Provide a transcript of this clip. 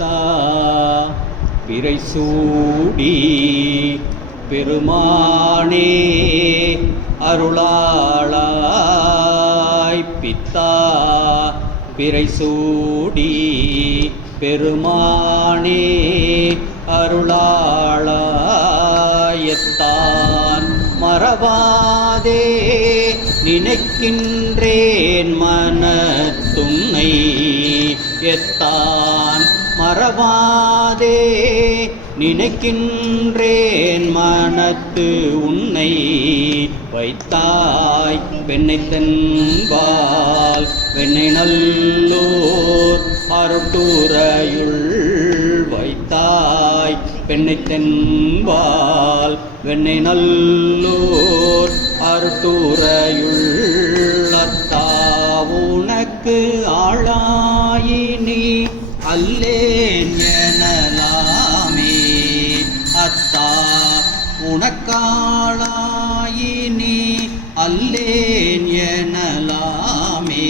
அத்தா பிறை சூடி பெருமானே அருளாளாய் பித்தா பிறை சூடி பெருமானே அருளாளாயத்தான் மறவாதே நினைக்கின்றேன் மனத்துன்னை எத்தான் மறவாதே நினைக்கின்றேன் மனத்து உன்னை வைத்தாய். பெண்ணை தென்பால் வெண்ணை நல்லூர் அருட்டுரையுள் வைத்தாய். பெண்ணை தென்பால் வெண்ணை நல்லூர் அருட்டுரையுள் அத்தா. உனக்கு ஆளாயினி அல்லேன் எனலாமே அத்தா உனக்காளாயினி அல்லேன் எனலாமே